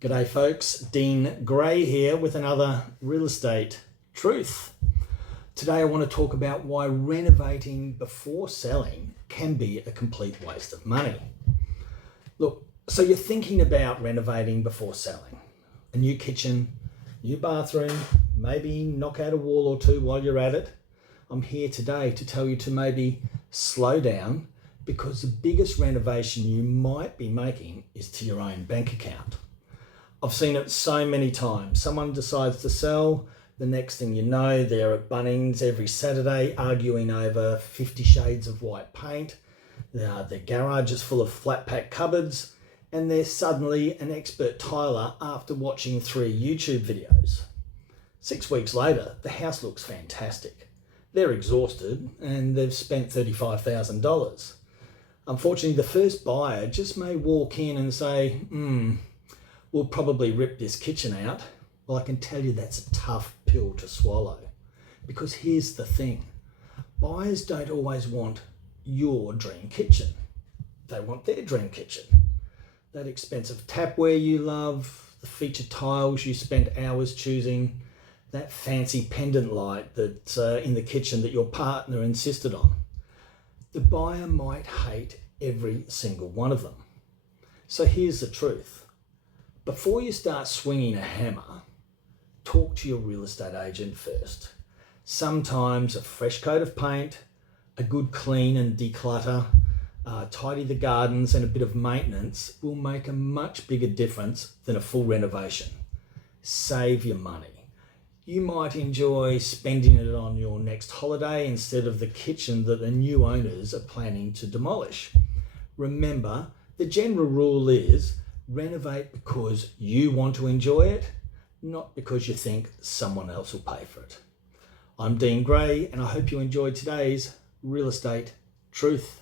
G'day folks, Dean Gray here with another real estate truth. Today I want to talk about why renovating before selling can be a complete waste of money. Look, so you're thinking about renovating before selling. A new kitchen, new bathroom, maybe knock out a wall or two while you're at it. I'm here today to tell you to maybe slow down because the biggest renovation you might be making is to your own bank account. I've seen it so many times. Someone decides to sell, the next thing you know, they're at Bunnings every Saturday arguing over 50 shades of white paint. Their garage is full of flat pack cupboards, and they're suddenly an expert tiler after watching 3 YouTube videos. 6 weeks later, the house looks fantastic. They're exhausted and they've spent $35,000. Unfortunately, the first buyer just may walk in and say, we'll probably rip this kitchen out. Well, I can tell you that's a tough pill to swallow. Because here's the thing. Buyers don't always want your dream kitchen. They want their dream kitchen. That expensive tapware you love, the featured tiles you spent hours choosing, that fancy pendant light that's in the kitchen that your partner insisted on. The buyer might hate every single one of them. So here's the truth. Before you start swinging a hammer, talk to your real estate agent first. Sometimes a fresh coat of paint, a good clean and declutter, tidy the gardens and a bit of maintenance will make a much bigger difference than a full renovation. Save your money. You might enjoy spending it on your next holiday instead of the kitchen that the new owners are planning to demolish. Remember, the general rule is renovate because you want to enjoy it, not because you think someone else will pay for it. I'm Dean Gray, and I hope you enjoyed today's Real Estate Truth.